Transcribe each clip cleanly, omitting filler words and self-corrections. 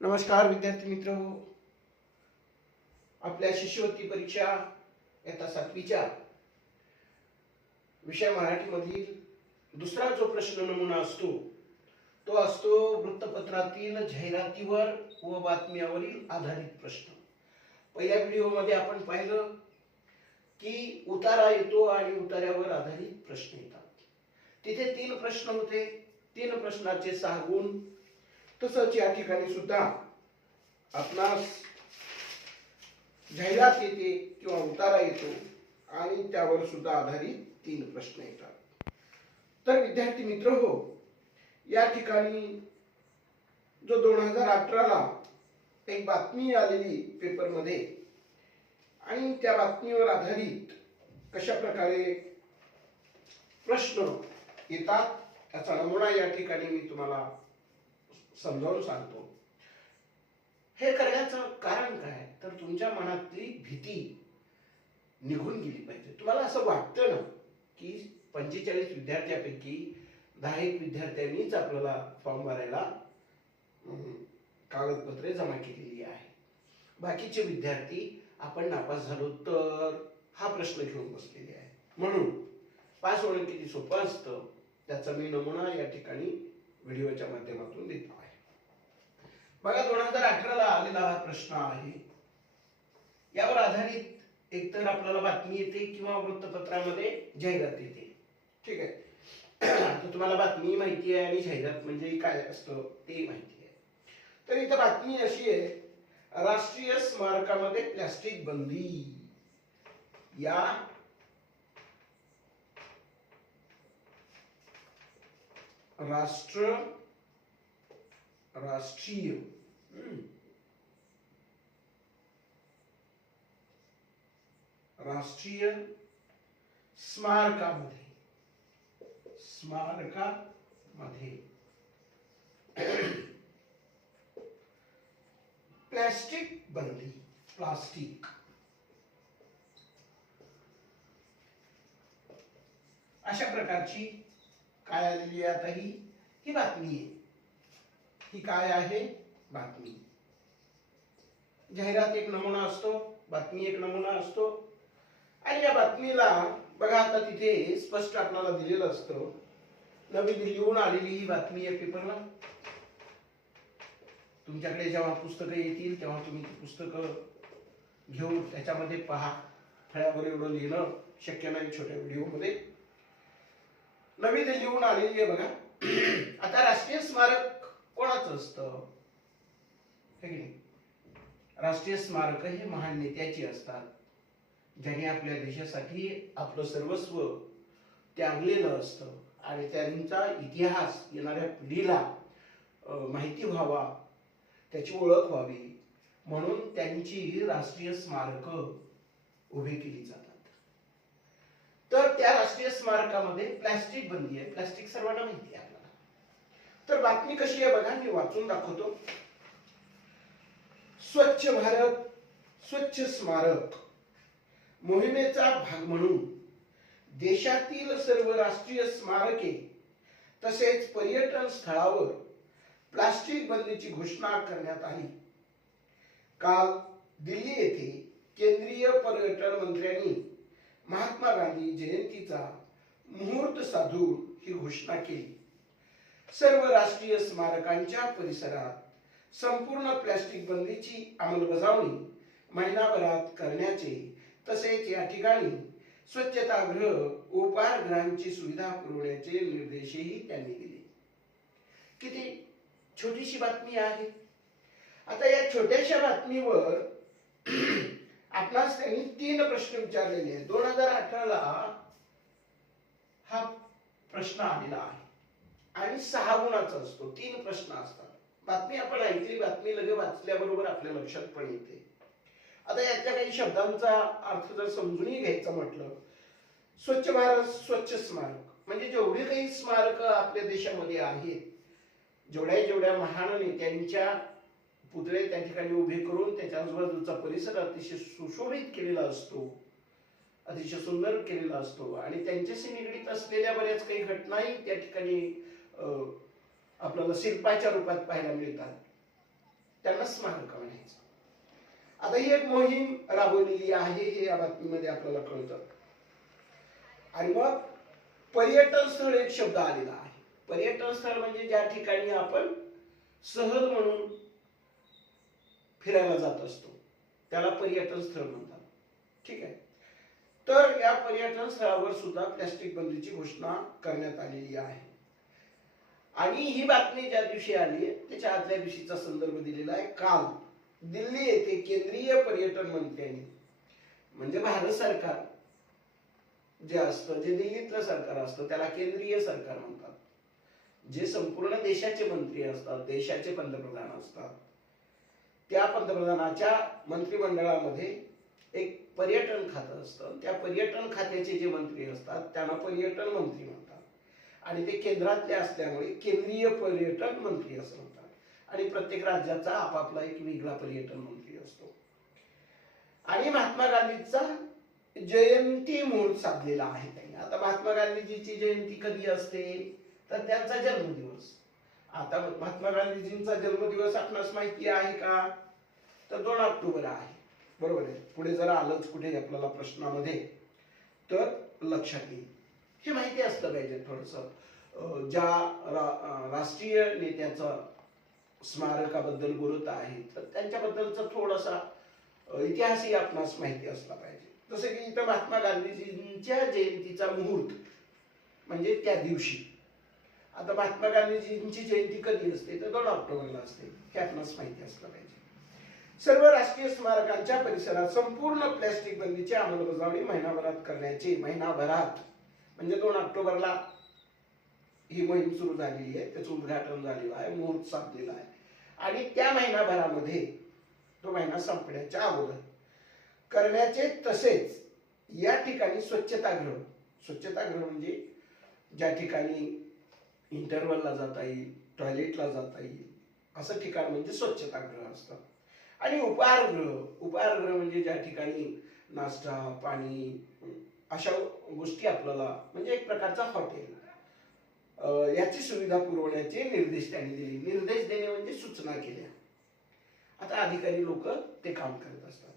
नमस्कार विद्यार्थी मित्र, आपल्या शिष्यवृत्ती परीक्षा इयत्ता 7वीच्या विषय मराठीमधील दुसरा जो प्रश्न नमुना असतो तो असतो वृत्तपत्रातील जाहिरातीवर व बातम्यावरील आधारित प्रश्न। पहिल्या व्हिडिओमध्ये आपण पाहिलं की उतारा येतो आणि उतार्यावर आधारित प्रश्न येतात। तिथे 3 प्रश्न होते, 3 प्रश्नाचे 6 गुण। तसंच या ठिकाणी सुद्धा आपणास जाहिरात येते किंवा उतारा येतो आणि त्यावर सुद्धा आधारित 3 प्रश्न येतात। तर विद्यार्थी मित्र हो, या ठिकाणी जो 2018 ला एक बातमी आलेली पेपरमध्ये आणि त्या बातमीवर आधारित कशा प्रकारे प्रश्न येतात त्याचा नमुना या ठिकाणी मी तुम्हाला समजावून सांगतो। हे करण्याचं कारण काय, तर तुमच्या मनातली भीती निघून गेली पाहिजे। तुम्हाला असं वाटतं ना की 45 विद्यार्थ्यांपैकी 10 विद्यार्थ्यांनीच आपल्याला फॉर्म भरायला कागदपत्रे जमा केलेली आहे, बाकीचे विद्यार्थी आपण नापास झालो तर हा प्रश्न घेऊन बसलेले आहे। म्हणून पास होणं किती सोपं असतं त्याचा मी नमुना या ठिकाणी व्हिडिओच्या माध्यमातून देतो आहे। बघा, 2018 ला आलेला हा प्रश्न आहे। यावर आधारित एकतर आपल्याला बातमी येते किंवा वृत्तपत्रामध्ये जाहिरात येते। ठीक आहे, तर तुम्हाला बातमी माहिती आहे आणि जाहिरात म्हणजे काय असतं ते माहिती आहे। तर इथं बातमी अशी आहे, राष्ट्रीय स्मारकामध्ये प्लास्टिक बंदी। या राष्ट्रीय स्मारकामध्ये प्लास्टिक बंदी। प्लास्टिक अशा प्रकारची काय आलेली आहे आता ही बातमी आहे। ही काय आहे? बातमी। जाहिरात एक नमुना असतो, बातमी एक नमुना असतो। आणि या बातमीला बघा, आता तिथे स्पष्ट आपल्याला दिलेलं असतं, नवी दिल्लीहून आलेली ही बातमी आहे पेपरला। तुमच्याकडे जेव्हा पुस्तकं येतील तेव्हा तुम्ही ती पुस्तकं घेऊन त्याच्यामध्ये पहा। फळ्यावर एवढं लिहिणं शक्य नाही छोट्या व्हिडिओमध्ये। नवी दिल्लीहून आलेली आहे बघा। आता राष्ट्रीय स्मारक कोणाचं असतं? हे की नाही, राष्ट्रीय स्मारक हे महान नेत्याची असतात, ज्यांनी आपल्या देशासाठी आपलं सर्वस्व त्यागलेलं असतं आणि त्यांचा इतिहास येणाऱ्या पिढीला माहिती व्हावा, त्याची ओळख व्हावी म्हणून त्यांची राष्ट्रीय स्मारक उभी केली जातात। तर त्या राष्ट्रीय स्मारकामध्ये प्लास्टिक बंदी आहे। प्लास्टिक सर्वांना माहिती आहे आपल्याला। तर बातमी कशी आहे बघा, मी वाचून दाखवतो। स्वच्छ भारत स्वच्छ स्मारक मोहिमेचा भाग म्हणून देशातील सर्व राष्ट्रीय स्मारके तसेच पर्यटन स्थळावर प्लास्टिक बंदीची घोषणा करण्यात आली। काल दिल्ली येथे केंद्रीय पर्यटन मंत्र्यांनी महात्मा गांधी जयंतीचा मुहूर्त साधून ही घोषणा केली। सर्व राष्ट्रीय स्मारकांच्या परिसरात संपूर्ण प्लास्टिक बंदीची अंमलबजावणी महिनाभरात करण्याचे तसेच या ठिकाणी स्वच्छतागृह उपाहारगृहांची सुविधा पुरवण्याचे निर्देशही त्यांनी दिले। किती छोटीशी बातमी आहे। आता या छोट्याशा बातमीवर आपणास त्यांनी 3 प्रश्न विचारलेले आहेत। 2018 ला हा प्रश्न आलेला आहे आणि 6 गुणाचा असतो। 3 प्रश्न असतात। बातमी आपण ऐकली, बातमी लगेच वाचल्याबरोबर आपल्या लक्षात पण येते। आता यातल्या काही शब्दांचा अर्थ जर समजून घ्यायचा म्हटलं, स्वच्छ भारत स्वच्छ स्मारक म्हणजे जेवढी काही स्मारक आपल्या देशामध्ये आहेत, जेवढ्या महान नेत्यांच्या पुतळे त्या ठिकाणी उभे करून त्याच्या आजूबाजूचा परिसर अतिशय सुशोभित केलेला असतो, अतिशय सुंदर केलेला असतो आणि त्यांच्याशी निगडीत असलेल्या बऱ्याच काही घटनाही त्या ठिकाणी आपल्याला शिल्पाच्या रूपात पाहायला मिळतात। त्यांना स्मारक म्हणायचं. आता ही एक मोहीम राबवलेली आहे हे या बातमीमध्ये आपल्याला कळतं. आणि मग पर्यटन स्थळ एक शब्द आलेला आहे. पर्यटन स्थळ म्हणजे ज्या ठिकाणी आपण सहल म्हणून फिरायला जात असतो त्याला पर्यटन स्थळ म्हणतात. ठीक आहे. तर या पर्यटन स्थळावर सुद्धा प्लास्टिक बंदीची घोषणा करण्यात आलेली आहे. आणि ही बातमी ज्या दिवशी आली त्याच्या आदल्या दिवशीचा संदर्भ दिलेला आहे. काल दिल्ली येथे केंद्रीय पर्यटन मंत्र्यांनी, म्हणजे भारत सरकार जे असतं, जे दिल्लीतलं सरकार असतं त्याला केंद्रीय सरकार म्हणतात. जे संपूर्ण देशाचे मंत्री असतात, देशाचे पंतप्रधान असतात, त्या पंतप्रधानाच्या मंत्रिमंडळामध्ये एक पर्यटन खातं असतं. त्या पर्यटन खात्याचे जे मंत्री असतात त्यांना पर्यटन मंत्री म्हणतात. आणि ते केंद्रातले असल्यामुळे केंद्रीय पर्यटन मंत्री असं म्हणतात. आणि प्रत्येक राज्याचा आपापला एक वेगळा पर्यटन मंत्री असतो. आणि महात्मा गांधीचा जयंती मुहूर्त साधलेला आहे त्यांनी. आता महात्मा गांधीजीची जयंती कधी असते तर त्यांचा जन्मदिवस. आता महात्मा गांधीजींचा जन्मदिवस आपणास माहिती आहे का? तर 2 ऑक्टोबर आहे. बरोबर आहे. पुढे जर आलंच कुठे आपल्याला प्रश्नामध्ये तर लक्षात येईल. हे माहिती असलं पाहिजे थोडंसं. ज्या राष्ट्रीय नेत्याचं स्मारकाबद्दल बोलत आहे तर त्यांच्याबद्दलचा थोडासा इतिहासही आपणास माहिती असला पाहिजे. जसं की इथं महात्मा गांधीजींच्या जयंतीचा मुहूर्त म्हणजे त्या दिवशी. आता महात्मा गांधीजींची जयंती कधी असते तर 2 ऑक्टोबरला असते. हे आपणास माहिती असलं पाहिजे. सर्व राष्ट्रीय स्मारकांच्या परिसरात संपूर्ण प्लास्टिक बंदीची अंमलबजावणी महिनाभरात करण्याचे, महिनाभरात म्हणजे 2 ऑक्टोबरला ही मोहीम सुरू झालेली आहे. त्याचं उद्घाटन झालेलं आहे, मुहूर्त साधलेला आहे. आणि त्या महिनाभरामध्ये तो महिना संपण्याच्या अगोदर करण्याचे. तसेच या ठिकाणी स्वच्छतागृह, स्वच्छतागृह म्हणजे ज्या ठिकाणी इंटरव्हलला जाता येईल, टॉयलेटला जाता येईल असं ठिकाण म्हणजे स्वच्छतागृह असतं. आणि उपहारगृह, उपहारगृह म्हणजे ज्या ठिकाणी नाश्ता, पाणी अशा गोष्टी आपल्याला म्हणजे एक प्रकारचा हॉटेल याची सुविधा पुरवण्याचे निर्देश त्यांनी दिले. निर्देश देणे म्हणजे सूचना केल्या. आता अधिकारी लोक ते काम करत असतात.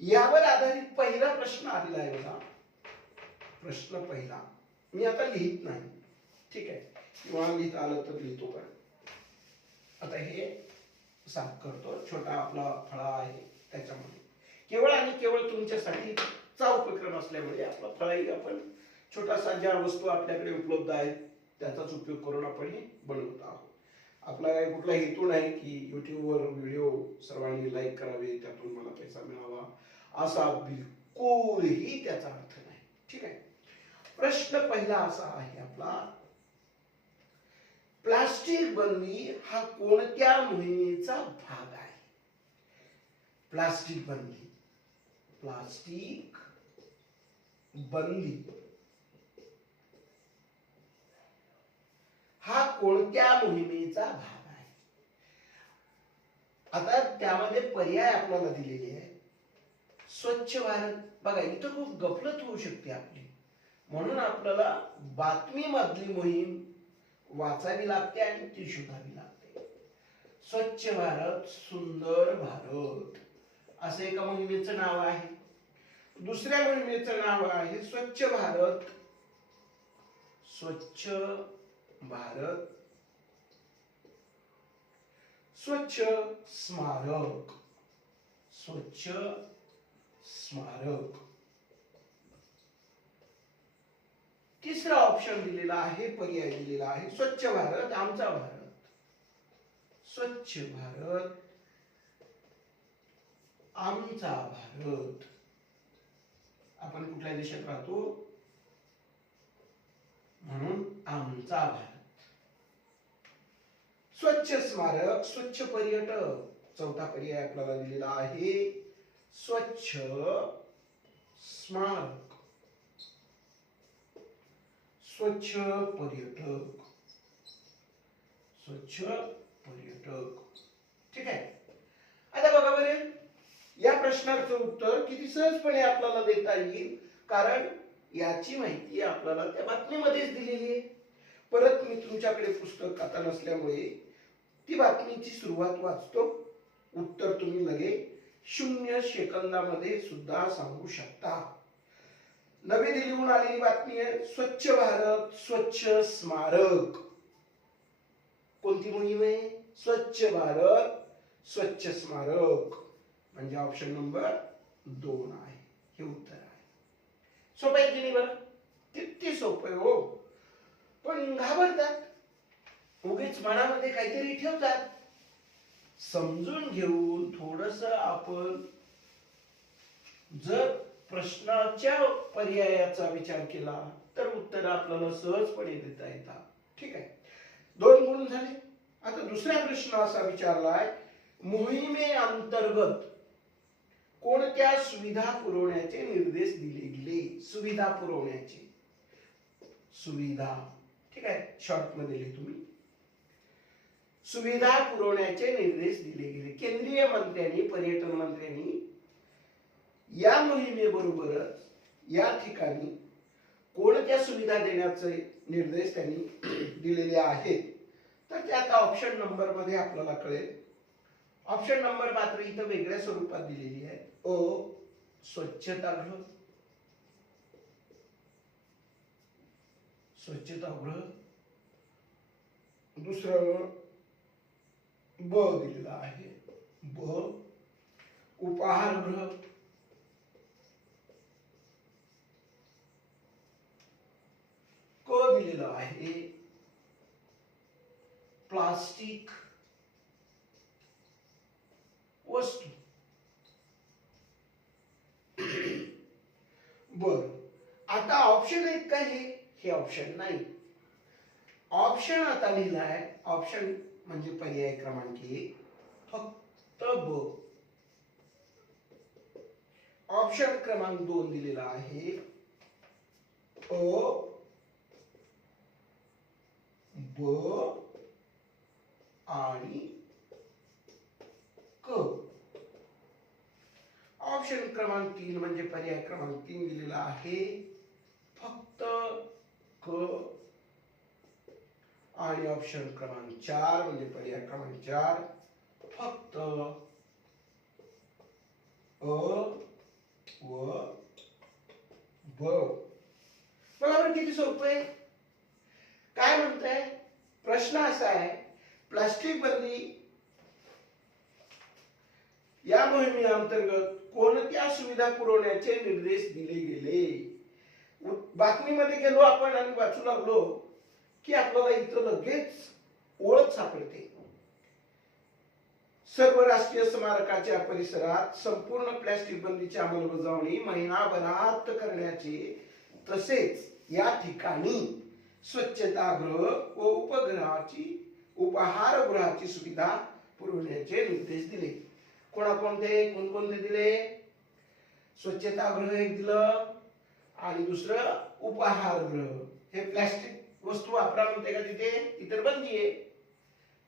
यावर आधारित पहिला प्रश्न आलेला आहे बघा. प्रश्न पहिला मी आता लिहित नाही, ठीक आहे, किंवा लिहित आलं तर लिहितो. पण आता हे साफ करतो. छोटा आपला फळा आहे त्याच्यामध्ये केवळ आणि केवळ तुमच्यासाठी चा उपक्रम असल्यामुळे आपला फळाही आपण छोटासा ज्या वस्तू आपल्याकडे उपलब्ध आहेत त्याचाच उपयोग करून आपण हे बनवत आहोत. आपला कुठला हेतू नाही की युट्यूबवर व्हिडिओ सर्वांनी लाईक करावे त्यातून मला पैसा मिळावा असा बिलकुलही त्याचा अर्थ नाही. ठीक आहे. प्रश्न पहिला असा आहे आपला, प्लास्टिक बंदी हा कोणत्या मोहिमेचा भाग आहे? प्लास्टिक बंदी, प्लास्टिक बंदी हा कोणत्या मोहिमेचा भाग आहे? आता त्यामध्ये पर्याय आपल्याला दिलेले आहे. स्वच्छ भारत. बघा इथं खूप गफलत होऊ शकते आपली, म्हणून आपल्याला बातमी मधली मोहीम वाचावी लागते आणि ती शोधावी लागते. स्वच्छ भारत सुंदर भारत असं एका मोहिमेचं नाव आहे. दुसऱ्या मोहिमेचं नाव आहे स्वच्छ भारत, स्वच्छ भारत स्वच्छ स्मारक, स्वच्छ स्मारक. तिसरा ऑप्शन दिलेला आहे, पर्याय दिलेला आहे स्वच्छ भारत आमचा भारत. स्वच्छ भारत आमचा भारत. आपण कुठल्या देशात राहतो म्हणून आमचा भारत. स्वच्छ स्मारक, स्वच्छ पर्यटक. चौथा पर्याय आपल्याला दिलेला आहे स्वच्छ स्मारक, स्वच्छ पर्यटक, स्वच्छ पर्यटक. ठीक आहे. आता बघा बरे, या प्रश्नाचं उत्तर किती सहजपणे आपल्याला देता येईल, कारण याची माहिती आपल्याला त्या बातमीमध्येच दिलेली आहे. परत मी तुमच्याकडे पुस्तक आता नसल्यामुळे ती बातमीची सुरुवात वाचतो. उत्तर तुम्ही लगेच 0 सेकंदामध्ये सुद्धा सांगू शकता. नवी दिल्लीहून आलेली बातमी आहे, स्वच्छ भारत स्वच्छ स्मारक. कोणती मोहीम आहे? स्वच्छ भारत स्वच्छ स्मारक. म्हणजे ऑप्शन नंबर 2 आहे हे उत्तर आहे. सोपं आहे की नाही बरं? किती सोपं आहे हो. पण घाबरतात, उगीच मनामध्ये काहीतरी ठेवतात. समजून घेऊन थोडस आपण जर प्रश्नाच्या पर्यायाचा विचार केला तर उत्तर आपल्याला सहजपणे देता येतात. ठीक आहे, 2 गुण झाले. आता दुसरा प्रश्न असा विचारलाय, मोहिमेअंतर्गत कोणत्या सुविधा पुरवण्याचे निर्देश दिले गेले? सुविधा पुरवण्याचे, सुविधा, ठीक आहे, शॉर्ट मध्ये लिहा तुम्ही. सुविधा पुरवण्याचे निर्देश दिले गेले. केंद्रीय मंत्र्यांनी, पर्यटन मंत्र्यांनी या मोहिमेबरोबरच या ठिकाणी कोणत्या सुविधा देण्याचे निर्देश त्यांनी दिलेले आहेत तर ते आता ऑप्शन नंबर मध्ये आपल्याला कळेल. ऑप्शन नंबर मात्र इथं वेगळ्या स्वरूपात दिलेली आहे. अ, स्वच्छतागृह, स्वच्छतागृह. दुसरं ब दिलेला आहे, ब, उपाहारगृह. क दिलेला आहे, प्लास्टिक वस्तू. बर, आता ऑप्शन आहेत का? हे ऑप्शन नाही. ऑप्शन आता लिहिलाय, ऑप्शन म्हणजे पर्याय क्रमांक 1, फक्त ब. ऑप्शन क्रमांक 2 दिलेला आहे, अ, ब आणि क. ऑप्शन क्रमांक 3 म्हणजे पर्याय क्रमांक 3 दिलेला आहे, फक्त क. आणि ऑप्शन क्रमांक 4 म्हणजे पर्याय क्रमांक 4, फक्त अ व ब. बरोबर, किती सोपं आहे. काय म्हणताय? प्रश्न असा आहे, प्लास्टिक बंदी या मोहिमेअंतर्गत कोणत्या सुविधा पुरवण्याचे निर्देश दिले गेले? बातमीमध्ये गेलो आपण आणि वाचू लागलो की आपल्याला इथं लगेच ओळख सापडते. सर्व राष्ट्रीय स्मारकाच्या परिसरात संपूर्ण प्लास्टिक बंदीची अंमलबजावणी महिनाभरात करण्याचे, तसेच या ठिकाणी स्वच्छतागृह व उपाहारगृहाची सुविधा पुरवण्याचे निर्देश दिले. कोणकोणते दिले? स्वच्छतागृह एक दिलं आणि दुसरं उपाहारगृह. हे प्लास्टिक वस्तू वापरा म्हणते का तिथे? इतर बंदी आहे.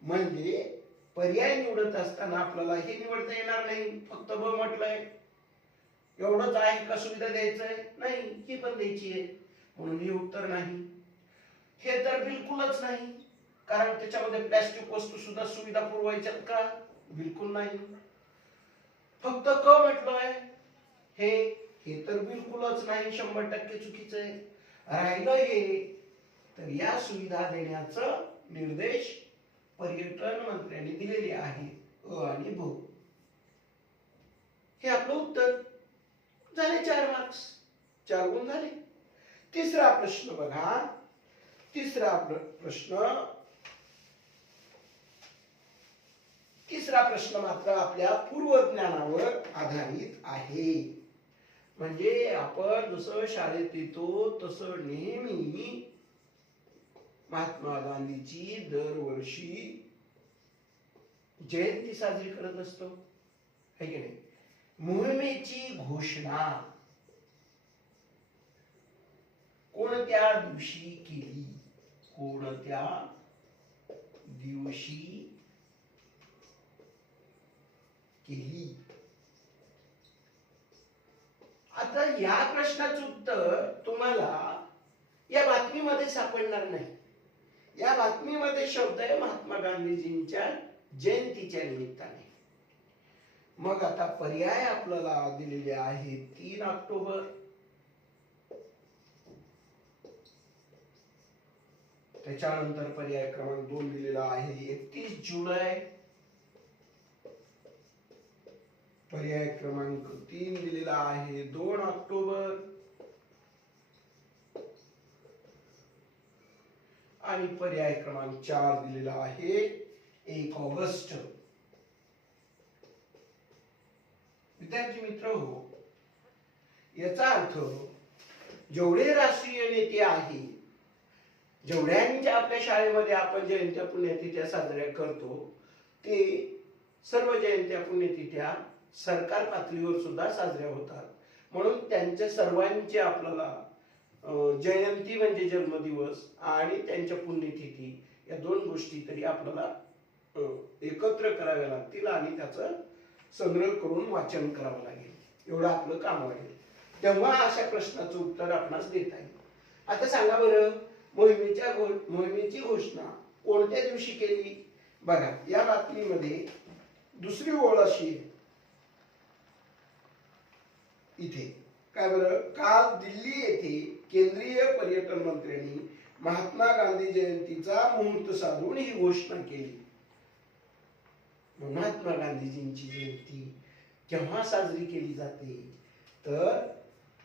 म्हणजे पर्याय निवडत असताना आपल्याला हे निवडता येणार नाही. फक्त ब म्हटलंय, एवढंच आहे का सुविधा द्यायचंय? नाही, ही पण द्यायची आहे, म्हणून हे उत्तर नाही. हे तर बिलकुलच नाही, कारण त्याच्यामध्ये प्लास्टिक वस्तू सुद्धा सुविधा पुरवायच्यात का? बिलकुल नाही. फक्त क म्हटलंय, हे तर बिलकुलच नाही, 100% चुकीचं आहे. राहिलं हे, तर या सुविधा देण्याचं निर्देश पर्यटन मंत्र्यांनी दिलेले आहे, अ आणि ब. हे आपलं उत्तर झाले. 4 मार्क्स, 4 गुण झाले. तिसरा प्रश्न बघा. तिसरा प्रश्न मात्र आपल्या पूर्वज्ञानावर आधारित आहे. म्हणजे आपण जसं शाळेत येतो तसं नेहमी महात्मा गांधीची दरवर्षी जयंती साजरी करत असतो, है की नाही? मोहिमेची घोषणा कोणत्या दिवशी केली? कोणत्या दिवशी केली? आता या प्रश्नाचं उत्तर तुम्हाला या बातमीमध्ये सापडणार नाही. या बातमीमध्ये शब्द आहे महात्मा गांधीजींच्या जयंतीच्या निमित्ताने. मग आता पर्याय आपल्याला दिलेले आहे 3 ऑक्टोबर, त्याच्यानंतर पर्याय क्रमांक 2 दिलेला आहे 31 जुलै, पर्याय क्रमांक 3 दिलेला आहे 2 ऑक्टोबर आणि पर्याय क्रमांक 4 दिलेला आहे 1 ऑगस्ट. विद्यार्थी मित्र हो, याचा अर्थ जेवढे राष्ट्रीय नेते आहेत, जेवढ्यांच्या आपल्या शाळेमध्ये आपण जयंत्या पुण्यतिथ्या साजऱ्या करतो, ते सर्व जयंत्या पुण्यतिथ्या सरकार पातळीवर सुद्धा साजऱ्या होतात. म्हणून त्यांच्या सर्वांचे आपल्याला जयंती म्हणजे जन्मदिवस आणि त्यांच्या पुण्यतिथी या 2 गोष्टी तरी आपल्याला एकत्र कराव्या लागतील आणि त्याचं संग्रह करून वाचन करावं लागेल. एवढं आपलं काम आहे. तेव्हा अशा प्रश्नाचं उत्तर आपणास देता येईल. आता सांगा बरं, मोहिमेची घोषणा कोणत्या दिवशी केली? बघा, या बातमीमध्ये दुसरी ओळ अशी आहे इथे. काय बरं, काल दिल्ली येथे केंद्रीय पर्यटन मंत्र्यांनी महात्मा गांधी जयंतीचा मुहूर्त साधून ही घोषणा केली. महात्मा गांधीजींची जयंती केव्हा साजरी केली जाते? तर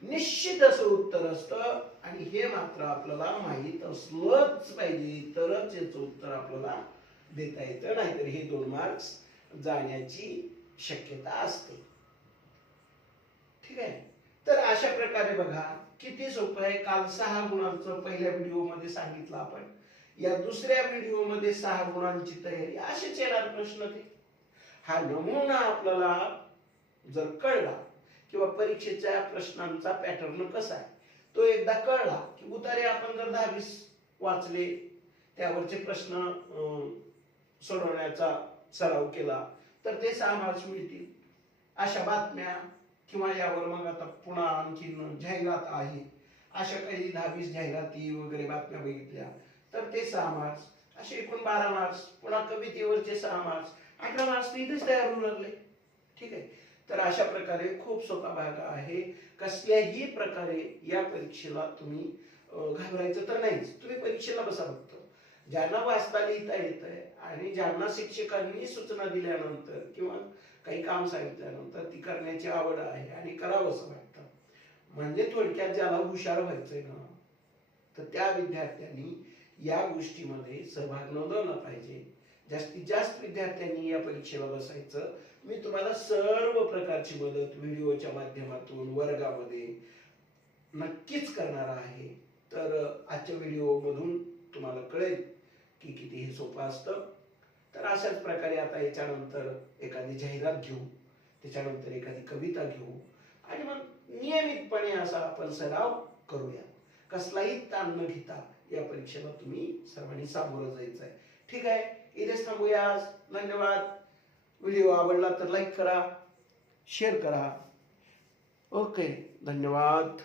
निश्चित असं उत्तर असतं आणि हे मात्र आपल्याला माहित असलंच पाहिजे, तरच याचं उत्तर आपल्याला देता येतं, नाहीतर हे 2 मार्क्स जाण्याची शक्यता असते. ठीक आहे. तर अशा प्रकारे बघा किती सोपं आहे. काल 6 गुणांचं पहिल्या व्हिडिओ मध्ये सांगितलं आपण. या दुसऱ्या व्हिडिओ मध्ये 6 गुणांची तयारी. असेच येणार प्रश्न ते. हा नमुना आपल्याला जर कळला किंवा परीक्षेच्या प्रश्नांचा पॅटर्न कसा आहे तो एकदा कळला की उतारे आपण जर 10-20 वाचले, त्यावरचे प्रश्न सोडवण्याचा सराव केला तर ते 6 मार्क्स मिळतील. अशा बातम्या किंवा यावर मग आता पुन्हा आणखीन जाहिरात आहे, अशा काही 10-20 जाहिराती वगैरे बातम्या बघितल्या तर ते 6 मार्क्स, असे एकूण 12 मार्क्स. पुन्हा कवितेवरचे 6 मार्क्स, 18 मार्क्स इथेच तयार होऊ लागले. ठीक आहे. तर अशा प्रकारे खूप सोपा भाग आहे. कसल्याही प्रकारे या परीक्षेला तुम्ही घाबरायचं तर नाहीच. तुम्ही परीक्षेला बसा फक्त. ज्यांना वाचता लिहिता येतंय आणि ज्यांना शिक्षकांनी सूचना दिल्यानंतर किंवा काही काम सांगितल्यानंतर ती करण्याची आवड आहे आणि करावं असं वाटतं, म्हणजे थोडक्यात ज्याला हुशार व्हायचंय ना, तर त्या विद्यार्थ्यांनी या गोष्टीमध्ये सहभाग नोंदवला पाहिजे. जास्तीत जास्त विद्यार्थ्यांनी या परीक्षेला बसायचं. मी तुम्हाला सर्व प्रकारची मदत व्हिडिओच्या माध्यमातून वर्गामध्ये नक्कीच करणार आहे. तर आजच्या व्हिडिओ मधून तुम्हाला कळेल की किती हे सोपं असतं. तर अशाच प्रकारे आता याच्यानंतर एखादी जाहिरात घेऊ, त्याच्यानंतर एखादी कविता घेऊ आणि मग नियमितपणे असा आपण सराव करूया. कसलाही ताण न घेता या परीक्षेला तुम्ही सर्वांनी सामोरं जायचं आहे. ठीक आहे. इथेच थांबूया आज. धन्यवाद. व्हिडिओ आवडला तर लाईक करा, शेअर करा. ओके, धन्यवाद.